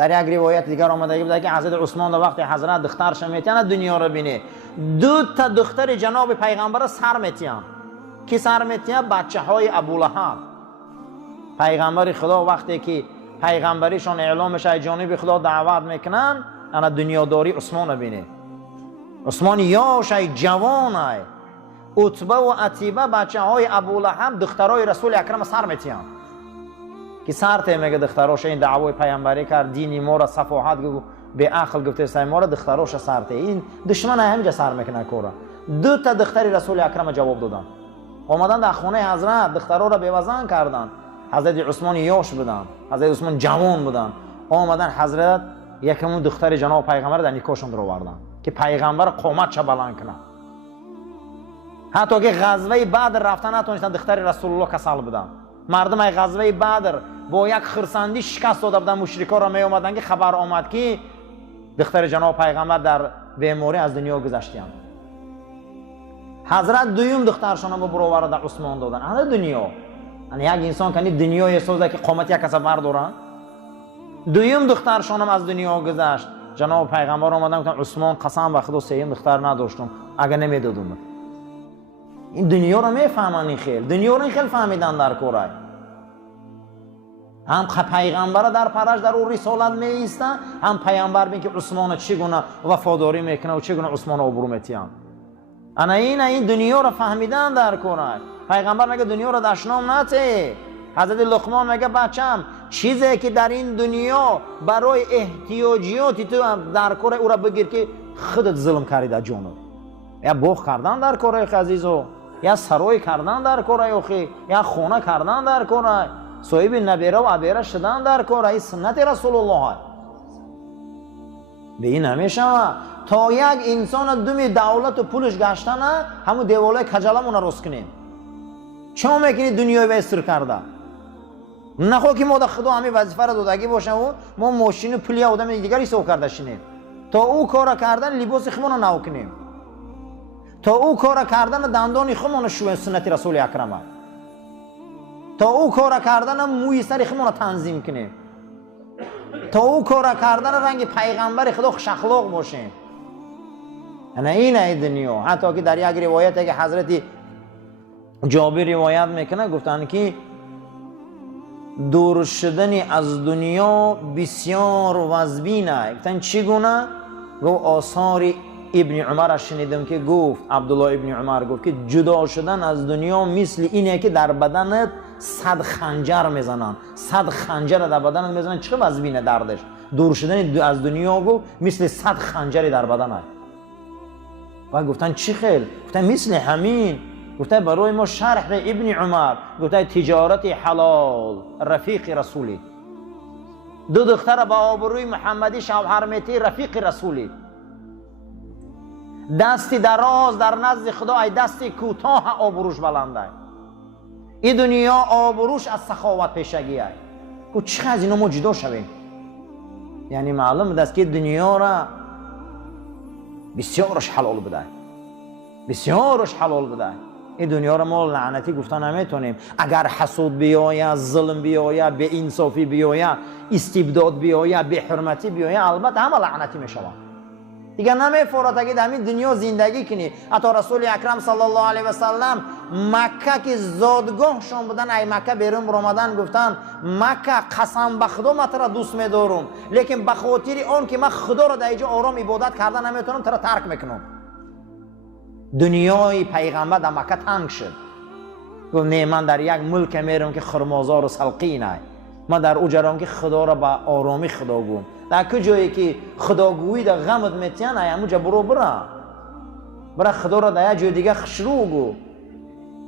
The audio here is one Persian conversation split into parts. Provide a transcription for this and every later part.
در یک روایت دیگر آمده بوده که حضرت عثمان در وقت حضرت دخترش میتونه دنیا رو بینه، دو تا دختر جناب پیغمبر سر میتیان. کی سر میتیان؟ بچه های ابولهب. پیغمبر خدا وقتی که پیغمبریشان اعلام میشه جانب خدا دعوت میکنن، انا دنیاداری عثمان بینه. عثمان یاش جوانه، عتبه و عتیبه بچه های ابولهب دخترای رسول اکرم سر میتیان. که سر ته میگه دختراش این دعوای پیامبری کرد، دینی ما را صفاحت به عقل گفته سای ما را، دختراش سر ته این دشمن همینجا سر میکنه کورا. دو تا دختر رسول اکرم جواب دادن، اومدن در خونه حضرت دخترا را بوزن کردن. حضرت عثمان یاش بودن، حضرت عثمان جوان بودن، اومدن حضرت یکمون دختر جناب پیغمبر در نکاحشون در آوردن که پیغمبر قامت چه بلند کنه. حتی که غزوه بدر رفتن نتونستن دختر رسول الله کسل بدن. مردم ای غزوه بدر با یک خرسندی شکست داده بودن، مشرکا را می اومدن که خبر آمد که دختر جناب پیغمبر در بیماری از دنیا گذشتند. حضرت دویم دخترشان رو برآورده در عثمان دادن. اهل دنیا، یعنی یک انسان کنی دنیای سوزه که قامت یک کس برداره. دویم دخترشان هم از دنیا گذشت. جناب پیغمبر اومدن گفتن عثمان قسم به خدا سوم دختر نداشتم اگه نمیدادم. این دنیا رو میفهمن، این خیل دنیا رو این خیل فهمیدن در کورای. هم پیغمبر در پرش در اون رسالت می ایستن، هم پیغمبر بین که عثمان چگونه وفاداری میکنه و چگونه عثمان آبرو میتیان. انا این دنیا رو فهمیدن در کورای. پیغمبر میگه دنیا رو دشنام نته. حضرت لقمان میگه بچم چیزی که در این دنیا برای احتیاجیاتی تو در کورای او را بگیر که خودت ظلم کردی در جانت. یا باغ کردن در کورای عزیزو، یا سرای کردن در کورای اخی، یا خونه کردن در کورای، صاحب نبیره و عبیره شدن در کورای. سنت رسول الله به این همیشه تا یک انسان دومی دولت و پولش گشتن همون دیوالای کجلمون رو رست کنیم. چه میکنی دنیای و استر کرده؟ نخوا که ما در خدا همین وظیفه را دادگی باشه و ما ماشین و پلی آدم دیگری سو کرده شینیم تا او کار کردن لباس خمون رو نو کنیم، تا او کار کردن دندان خمون رو شویم سنت رسول اکرمه، تا او کار کردن موی سر خمون رو تنظیم کنیم، تا او کار کردن رنگ پیغمبر خدا خوش اخلاق باشیم. نه این دنیا. حتی که در یک روایت که حضرت جابر روایت میکنه گفتن که دور شدن از دنیا بسیار وزبینه. گفتن چگونه؟ گفت آثار ابن عمر شنیدم که گفت، عبدالله ابن عمر گفت که جدا شدن از دنیا مثل اینه که در بدنت 100 خنجر میزنن، 100 خنجر در بدنت میزنن. چه وزبینه دردش؟ دور شدن از دنیا گفت مثل 100 خنجری در بدنه. و گفتن چی خیل؟ گفتن مثل همین. گفته برای ما شرح ابن عمر، گفته تجارت حلال رفیق رسولی. دو دختر با آبروی محمدی شوهر میتی رفیق رسولی. دستی دراز در نزد خدا ای دستی کوتاه آبروش بلنده. این دنیا آبروش از سخاوت پیشگی ای. گفت چه از اینو ما جدا شویم؟ یعنی معلوم است که دنیا را بسیارش حلال بده، بسیارش حلال بده. این دنیا را ما لعنتی گفتن نمیتونیم. اگر حسود بیاید، ظلم بیاید، به انصافی بیاید، استبداد بیاید، به حرمتی بیاید، البته همه لعنتی میشوند. دیگه نمیفورد اگه در همین دنیا زندگی کنی. حتی رسول اکرم صلی الله علیه و سلم مکه که زادگاهشون بودن، ای مکه بیرون برآمدن گفتن مکه قسم به خدا من تو را دوست می‌دارم، لیکن به خاطر آن که من خدا را در اینجا آرام عبادت کردن نمیتونم تو را ترک میکنم. دنیای پیغمبر در مکه تنگ شد. گفت نه من در یک ملک میرم که خرمازار و سلقینه، من در او جرام که خدا را به آرامی خدا گویم. در که جایی که خداگویی در غمت میتین همونجا برو برا خدا را در یک جای دیگه خشرو گو.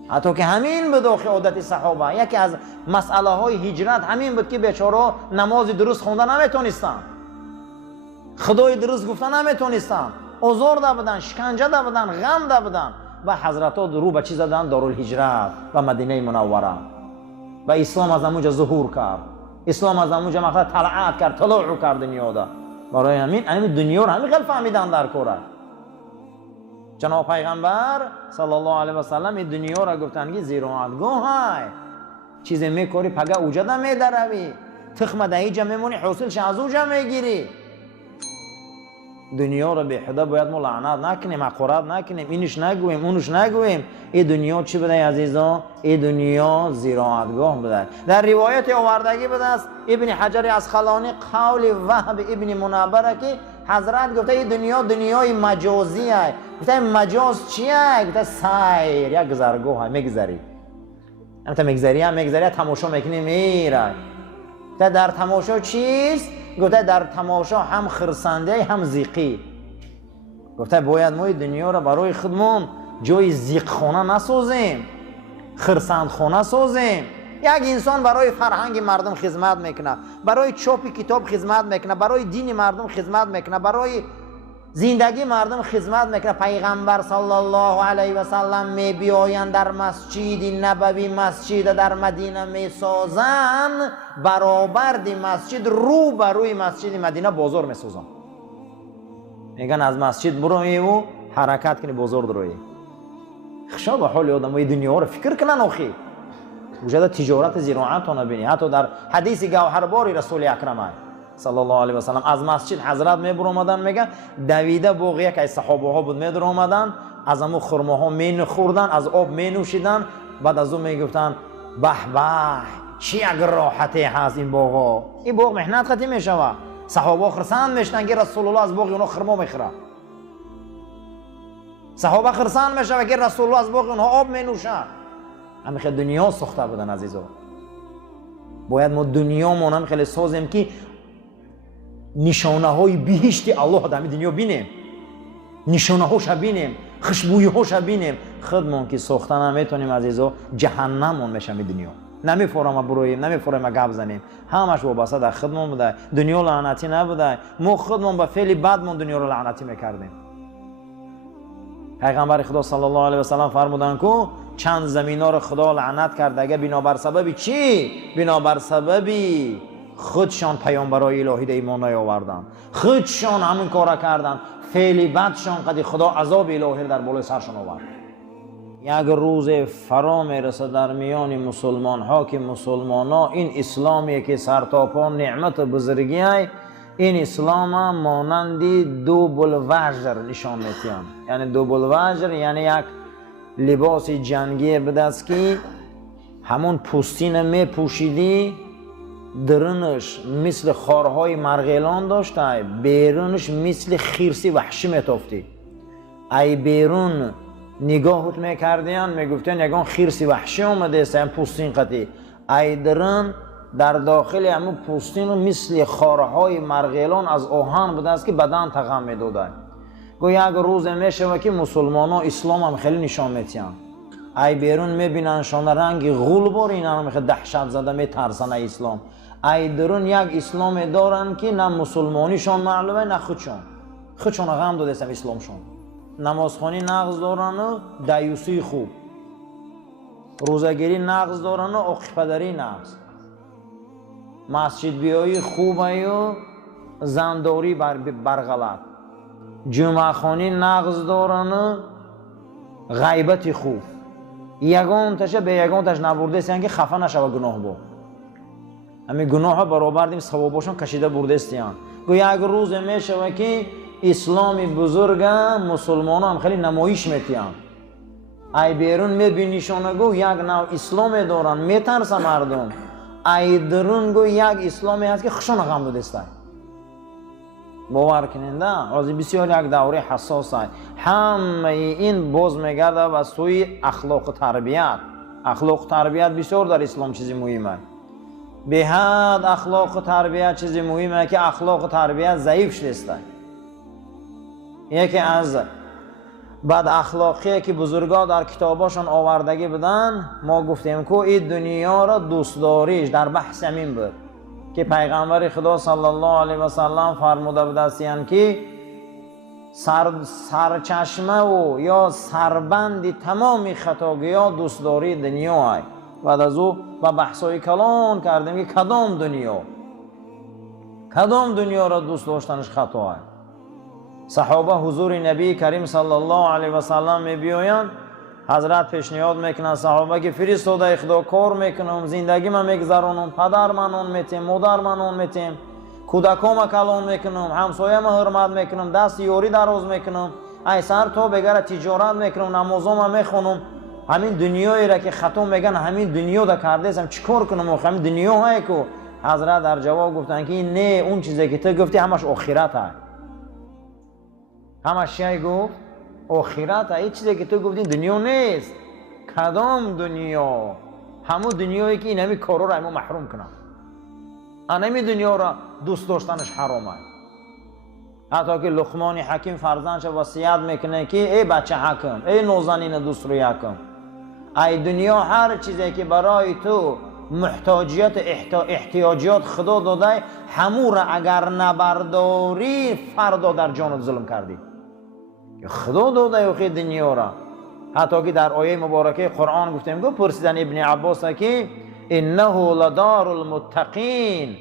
حتی که همین به داخل عادت صحابه یکی از مسئله های هجرت همین بود که بیچاره نماز درست خوندن نمیتونستن، خدای درست گفتن نمیتونستن، آزار ده بدن، شکنجه ده بدن، غم ده بدن. و حضرت ها رو به چی زدن؟ دارالهجرت و مدینه منوره. و اسلام از همونجا ظهور کرد، اسلام از همونجا مقصد طلعت کرد، طلوع کرد دنیا ده. برای همین دنیا رو همین خیلی فهمیدن در کوره. جناب پیغمبر صلی الله علیه و سلم این دنیا را گفتن که زیرانتگاه های چیزی میکاری پگه اوجه ده میدروی. تخم دهیجا میمونی حاصلش از اوجا میگیری. دنیا رو به خدا باید ما لعنت نکنیم، حقارت نکنیم، اینش نگویم اونش نگویم. این دنیا چی بوده عزیزان؟ این دنیا زراعتگاه بوده. در روایت آوردگی بوده است ابن حجر اسقلانی قول وهب ابن منبه که حضرت گفته این دنیا دنیای مجازی است. گفته مجاز چیه؟ گفته سیر، یک گذرگاه میگذری. انت میگذری تماشا میکنی میره. گفته در تماشا چیست؟ گفته در تماشا هم خرسنده هم زیقی. گفته باید ما دنیا را برای خودمون جای زیق خانه نسازیم، خرسند خانه سازیم. یک انسان برای فرهنگ مردم خدمت میکنه، برای چاپ کتاب خدمت میکنه، برای دین مردم خدمت میکنه، برای زندگی مردم خدمت میکنه. پیغمبر صلی الله علیه و سلم میبیایند در مسجد نبوی، مسجد در مدینه میسازن، برابر دی مسجد رو بر روی مسجد مدینه بازار میسازن. میگن از مسجد بروی و حرکت کنی بازار دروی. خشا به حال آدمای دنیا رو فکر کنن. آخی وجود تجارت زراعت رو نبینی. حتی در حدیث گوهرباری رسول اکرم صلی الله علیه و سلم از مسجد حضرت میبر اومدن، میگن دویده باقی یک از صحابه ها بود میدر اومدن، از امو خرمه ها می خوردن، از آب می نوشیدن. بعد از اون میگفتن به به چی یک راحتی هست این باغ ها، این باغ محنت خطی میشوه. صحابه خرسند میشتن که رسول الله از باغ اونها خرما میخوره. صحابه خرسند میشوه که رسول الله از باغ اونها آب می نوشه. همین خیلی دنیا ساخته بودن عزیزا. باید ما دنیا مونم خیلی سازیم که نشانه های بهشت الله در دنیا بینیم، نشانه هاش بینیم، خوشبویی هاش بینیم. خودمون که ساخته نمیتونیم عزیزا، جهنمون میشم این دنیا. نمیفورم برویم، نمیفورم گپ بزنیم، همش وابسته در خودمون بوده. دنیا لعنتی نبوده، ما خودمون با فعل بدمون دنیا رو لعنتی میکردیم. پیغمبر خدا صلی الله علیه و سلم فرمودن که چند زمینا رو خدا لعنت کرد. اگه بنابر سببی چی؟ بنابر سببی خودشان پیامبرای الهی در ایمان نیاوردند، خودشان همین کارا کردند، فعل بدشان قد خدا عذاب الهی در بالای سرشان آورد. یک روز فرا میرسه در میان مسلمان ها که مسلمان ها این اسلامی که سر تا پا نعمت بزرگی های، این اسلام هم مانندی دو بلوجر نشان میتیم. یعنی دو بلوجر یعنی یک لباس جنگی بدست که همون پوستین می پوشیدی، درونش مثل خارهای مرغیلان داشته، بیرونش مثل خیرسی وحشی میتافتی. ای بیرون نگاهت میکردین میگفتین یگان خیرسی وحشی اومده است این پوستین قطعی. ای درون در داخل همون پوستین مثل خارهای مرغیلان از آهن بوده است که بدن تغم میداده. گویا یک روز میشه که مسلمان ها اسلام هم خیلی نشان میتین. ای بیرون میبینن شان رنگ غولبار، اینا هم دهشت زده میترسن اسلام. ای درون یک اسلام دارن که نه مسلمانیشان معلومه نه خودشان غم داده است اسلامشان. نمازخوانی نقض دارن و دیوسی خوب، روزگیری نقض دارن و عقیده‌داری نقض، مسجد بیایی خوبه و زنداری برغلط، جمعه خانی نقض دارن و غیبت خوب. یگان تشه به یگان تش نبرده است که خفه نشوه گناه با. همین گناه برابر دیم ثوابشون کشیده برده استیان. گو یک روز میشه که اسلامی بزرگ مسلمان هم خیلی نمایش میتیان. ای بیرون میبینیشون گو یک نوع اسلامی دارن میترسه مردم. ای درون گو یک اسلامی هست که خشون غم داده است. باور کننده از بسیار یک دوره حساس است. همه این باز میگرده و سوی اخلاق و تربیت. اخلاق و تربیت بسیار در اسلام چیزی مهمه. به حد اخلاق و تربیت چیزی مهمه که اخلاق و تربیت ضعیف شده است. یکی از بد اخلاقی که بزرگا در کتاباشون آوردگی بدن، ما گفتیم که این دنیا را دوست داریش در بحث همین بود که پیغمبر خدا صلی الله علیه و سلم فرموده بود است که سرچشمه و یا سربند تمام خطاگی‌ها دوست داری دنیا است. بعد از او با بحثای کلان کردیم که کدام دنیا را دوست داشتنش خطا است. صحابه حضور نبی کریم صلی الله علیه و سلم میبیایند حضرت پیشنهاد میکنن صحابه که فرستاده خدا کار میکنم، زندگی ما میگذرونم، پدر من اون میتیم، مادر من اون میتیم، کودکام کلان میکنم، همسایه ما حرمت میکنم، دست یاری دراز میکنم، ای سر تو بگر تجارت میکنم، نمازام میخونم. همین دنیایی را که خطا میگن همین دنیا دا کرده هم چیکار کنم؟ همین دنیا های که حضرت در جواب گفتن که نه، اون چیزی که تو گفتی همش آخرت های، همش چی گفت؟ آخرت های. این چیزی که تو گفتی دنیا نیست. کدام دنیا؟ همون دنیایی که این همین کارا را همون محروم کنن، همین دنیا را دوست داشتنش حرام های. حتی که لقمان حکیم فرزندش وصیت میکنه که ای بچه حکم، ای نازنین دوست روی حکم، ای دنیا هر چیزی که برای تو محتاجیت احتیاجات خدا داده، همون را اگر نبرداری فردا در جانت ظلم کردی. خدا داده اوخی دنیا را. حتی که در آیه مبارکه قرآن گفتیم گفت پرسیدن ابن عباس که انه لدار المتقین،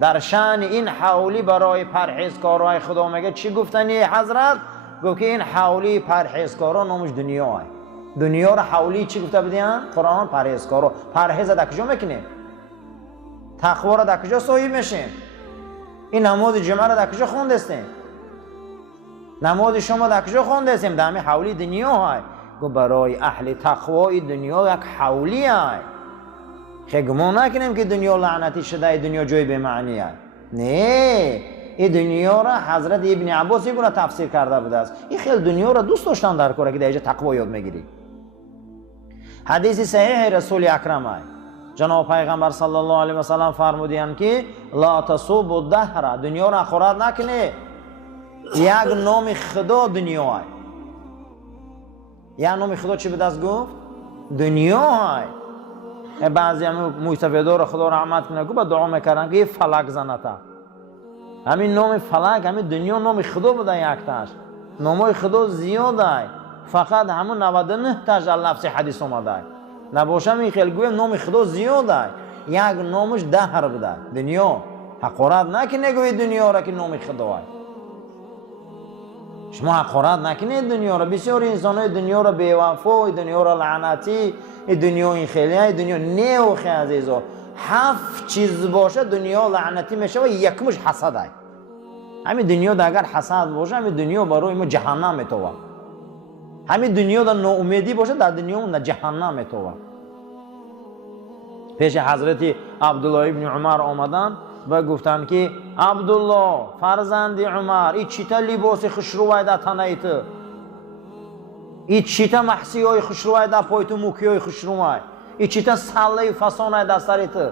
در شأن این حولی برای پرهیزکارای خدا میگه چی گفتنی حضرت؟ گفت که این حولی پرهیزکارا نامش دنیا های. دنیا را حولی چی گفته بدین؟ قرآن پرهیزکارا. پرهیز در کجا میکنیم؟ تقوا را در کجا صاحب میشیم؟ این نماز جمعه را در کجا خوندستیم؟ نماز شما در کجا خوندستیم؟ در همین حولی دنیا های. گفت برای اهل تقوای دنیا یک حولی های. خیلی گمان نکنیم که دنیا لعنتی شده، دنیا جای به معنی است. نه، این دنیا را حضرت ابن عباس این گونه تفسیر کرده بوده است. این خیلی دنیا را دوست داشتن در کاره که در اینجا تقوا یاد میگیری. حدیث صحیح رسول اکرم است. جناب پیغمبر صلی الله علیه و سلم فرمودند که لا تصوب الدهر، دنیا را خورد نکنه. یک نام خدا دنیا است. یک نام خدا چی به دست گفت؟ دنیا است. بعضی همه مستفیدا را خدا رحمت کنه که با دعا میکردن که فلک زنتا. همین نام فلک همین دنیا نام خدا بوده یک تاش. نامای خدا زیاده، فقط همون 99 تاش در لفظ حدیث اومده. نباشه این خیلی گویم نام خدا زیاده، یک نامش دهر بوده. دنیا حقارت نکنه گوی دنیا را که نام خدا است. شما حقارت نکنید دنیا را. بسیار انسان‌های دنیا را بی‌وفا، دنیا را لعنتی، دنیا این خیلی دنیا نه اوخی عزیزا. 7 چیز باشه دنیا لعنتی میشه و یکمش حسد است. همین دنیا دا اگر حسد باشه همین دنیا برای ما جهنم میتوه. همین دنیا دا ناامیدی باشه در دنیا اون جهنم میتوه. پیش حضرت عبدالله ابن عمر آمدن و گفتن که عبدالله فرزند عمر، این چیتا لباس خوشروای در تنه تو، این چیتا محسی های خوشروای در پای تو، موکی های خوشروای، این چیتا سله فسان های در سر تو،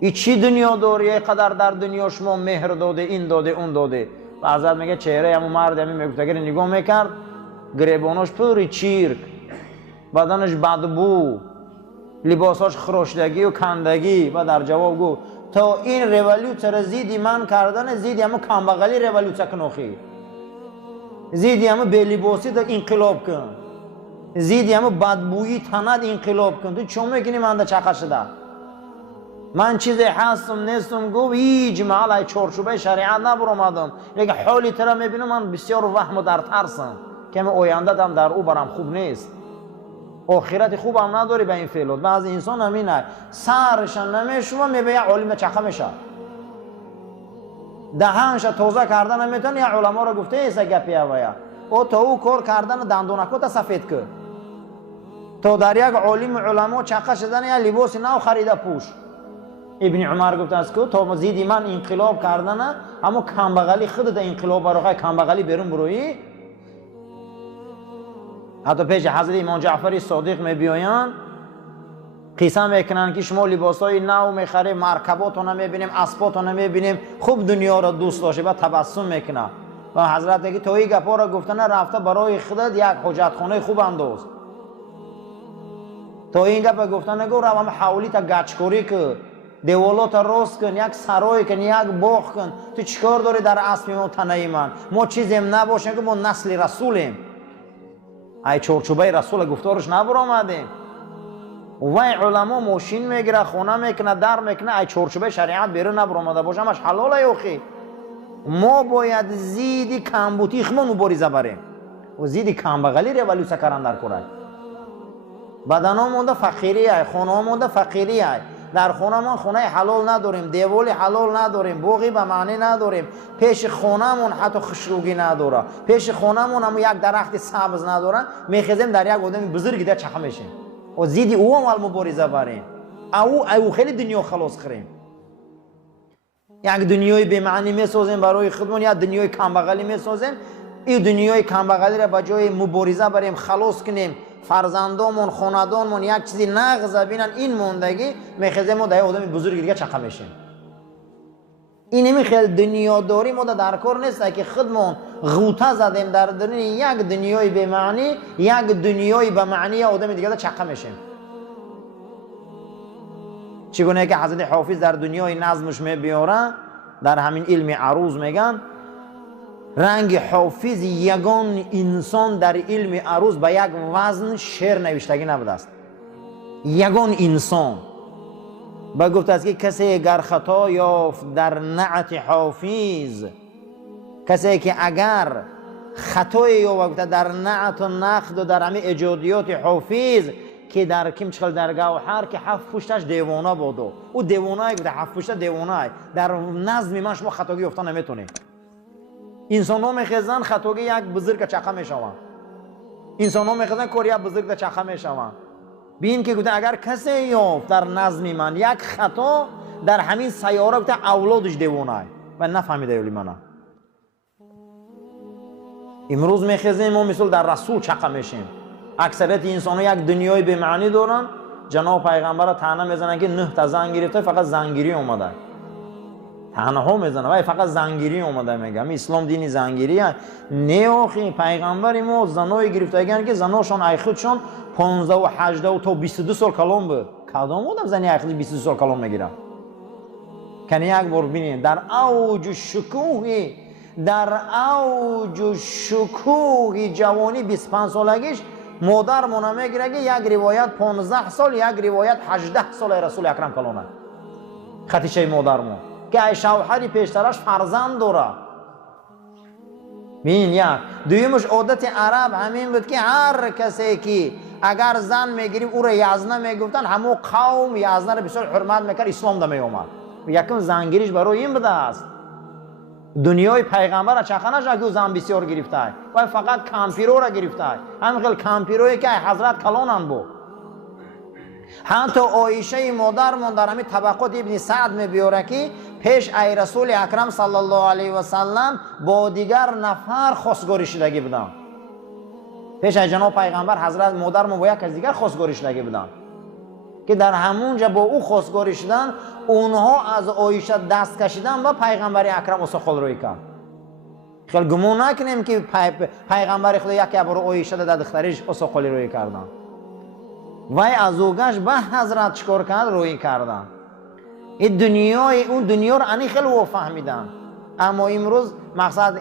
این چی دنیا داری؟ قدر در دنیا شما مهر داده، این داده اون داده. و حضرت میگه چهره همون مرد همین میگفتگر نگاه میکرد، گریبانش پوری چیرک، بدنش بدبو، لباساش خراشدگی و کندگی. و در جواب گفت تا این ریولوچه را زیدی من کردن، زیدی همون کمبغلی ریولوچه کنوخی، زیدی همون بی‌لباسی تا انقلاب کن، زیدی همون بدبویی تند انقلاب کن. تو چون میکنی من در چقدر شده؟ من چیزی هستم نیستم؟ گفت هیچ محل چارچوبه شریعت نبرآمدم، لیکن حالی ترا میبینم من بسیار وهم و در ترسم که من آینده هم در او برام خوب نیست، آخرت خوب هم نداری به این فعلات. بعضی انسان همینه، سرشان نمیشوه میبه یک عالم چخه میشه، دهنش تازه کردن نمیتونه. یک علما را گفته ایسا گپی اویا او تا او کار کردن دندونکو سفید که تا در یک عالم علما چخه شدن یا لباس نو خریده پوش. ابن عمر گفته است که تا مزیدی من انقلاب کردن، اما کمبغلی خودت انقلاب برای کمبغلی بیرون بروی. حتی پیش حضرت امام جعفر صادق میبیاین قصه میکنن که شما لباسای نو میخریم، مرکبات رو نمیبینیم، اسبات رو نمیبینیم، خوب دنیا را دوست داشته و تبسم میکنه. و حضرت که تو این گپا را گفتن رفته برای خودت یک حجتخانه خوب انداز. تو این گپا گفتن نگو رو هم حولی تا گچکوری که دیوالات راست کن، یک سرای کن، یک باغ کن. تو چیکار داری در اسب ما تنه من؟ ما چیزیم نباشیم که ما نسل رسولیم. ای چارچوبه رسول گفتارش نبرآمدیم. و علما ماشین میگیره، خونه میکنه، در میکنه، ای چارچوبه شریعت بیرون نبرآمده باشه همش حلاله. اوخی ما باید زیدی کمبوتی خمون مبارزه بریم. و زیدی کامبغالی ریولوسیا کردن در کره. بدنا مونده فقیری های، خونه مونده فقیری های. در خونه ما خونه حلال نداریم، دیوالی حلال نداریم، بوغی به معنی نداریم، پیش خونهمون حتی خشروگی نداره، پیش خونهمون هم یک درخت سبز نداره، میخیزیم در یک آدم بزرگی در چخه میشیم و زیدی او هم مبارزه بریم، او خیلی دنیا خلاص خریم. یک دنیای به معنی میسازیم برای خودمون، یا دنیای کمبغالی میسازیم. این دنیای کمبغالی را به جای مبارزه بریم خلاص کنیم، فرزندامون خاندانمون یک چیزی نغز بینن، این موندگی میخیزیم ما در آدم بزرگی دیگه چقه میشیم. این میخیل دنیاداری ما در کار نیست که خودمون غوطه زدیم در درون یک دنیای به معنی، یک دنیای به معنی آدم دیگه چقه میشیم. چگونه که حضرت حافظ در دنیای نظمش میبیاره، در همین علم عروض میگن رنگ حافظ یگان انسان در علم عروض به یک وزن شعر نوشتگی نبوده است. یگان انسان با گفت است که کسی گر خطا یافت در نعت حافظ، کسی که اگر خطای یافت در نعت و نقد و در همه ایجادیات حافظ که در کم چخل در گوهر که هفت پشتش دیوانه بود، او دیوانه که در هفت پشت دیوانه در نظم من شما خطاگی یافته نمیتونی. انسان ها میخیزن خطاگی یک بزرگ چخه میشوند، انسان ها میخیزن کاری یک بزرگ در چخه میشوند. بین که گفته اگر کسی یافت در نظم من یک خطا، در همین سیاره گفته اولادش دیوانه و نفهمیده یولی منه. امروز میخیزیم ما مثل در رسول چخه میشیم. اکثریت انسان ها یک دنیای به معنی دارن، جناب پیغمبر را طعنه میزنن که 9 تا زن گرفته، فقط زنگیری اومده. طعنه ها میزنه ولی فقط زنگیری اومده. میگم اسلام دینی زنگیری است. نه آخی پیغمبر ما زنای گرفتگان که زناشون ای خودشون 15 و 18 تا 22 سال کلام بود. کدام آدم زنی ای خودش 22 سال کلام میگیره؟ کنی یک بار ببینید در اوج شکوهی، در اوج شکوهی جوانی 25 سالگیش مادر مون میگیره که یک روایت 15 سال، یک روایت 18 سال رسول اکرم کلامه. خطیشه مادرمون که ای شوهری پیشترش فرزند داره. ببین یک دویمش عادت عرب همین بود که هر کسی که اگر زن میگیریم او را یزنه میگفتن، همو قوم یزنه را بسیار حرمت میکرد، اسلام ده میومد. یکم زنگیریش برای این بوده است. دنیای پیغمبر را چخه نشه که زن بسیار گرفته و فقط کامپیرو را گرفته. همین خیلی کامپیروی که حضرت کلانن بود. حتی عایشه مادرمون در همین طبقات ابن سعد میبیاره که پیش ای رسول اکرم صلی الله علیه و سلم با دیگر نفر خواستگاری شدگی بودن. پیش ای جناب پیغمبر حضرت مادرمون با یک از دیگر خواستگاری شدگی بودن که در همونجا با او خواستگاری شدن، اونها از عایشه دست کشیدن و پیغمبر اکرم اسخال روی کرد. خیلی گمون نکنیم که پیغمبر خدا یک بار عایشه در دخترش اسخالی روی کردن. وای از اوگش به حضرت چکار کرد؟ روی کردن. این دنیای اون دنیا رو انی خیلی او فهمیدن. اما امروز مقصد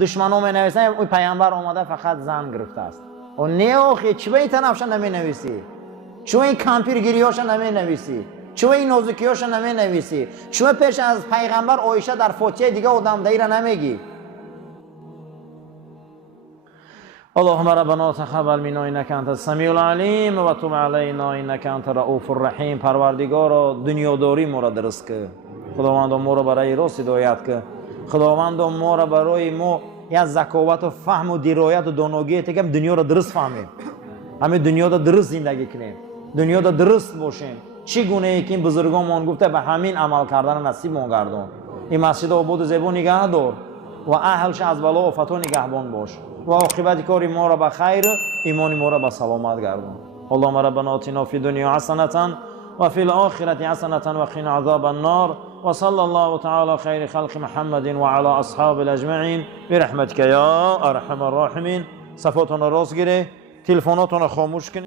دشمنان می نویسن اون پیامبر اومده فقط زن گرفته است. و نه آخی چه به این طرفش نمی نویسی؟ چه این کامپیرگیریاش نمی نویسی؟ چه این نازکیاش نمی نویسی؟ چه پیش از پیغمبر عایشه در فاتحه دیگه آدم دایی را نمیگی؟ اللهم ربنا تقبل منا انك انت السميع العليم و تب علينا انك انت الرؤوف الرحیم. پروردگارا دنیاداری ما را درست که، خداوند ما را برای راست هدایت که، خداوند ما را برای ما یا ذکاوت و فهم و درایت و دانایی که دنیا را درست فهمیم، همه دنیا را درست زندگی کنیم، دنیا را درست باشیم. چگونه ای که این بزرگان گفته به همین عمل کردن نصیب ما گردان. این مسجد آباد و زیبا نگه دار و اهلش از بلا و فتوا نگهبان باش و عاقبت کار ما را به خیر، ایمان ما را به سلامت گردان. اللهم ربنا آتنا فی الدنیا حسنة و فی الآخرة حسنة و قنا عذاب النار و صلی الله تعالی خیر خلق محمد و علی اصحاب الاجمعین برحمتک یا ارحم الراحمین. صفاتون را راست گیره، تلفناتون را خاموش کنید.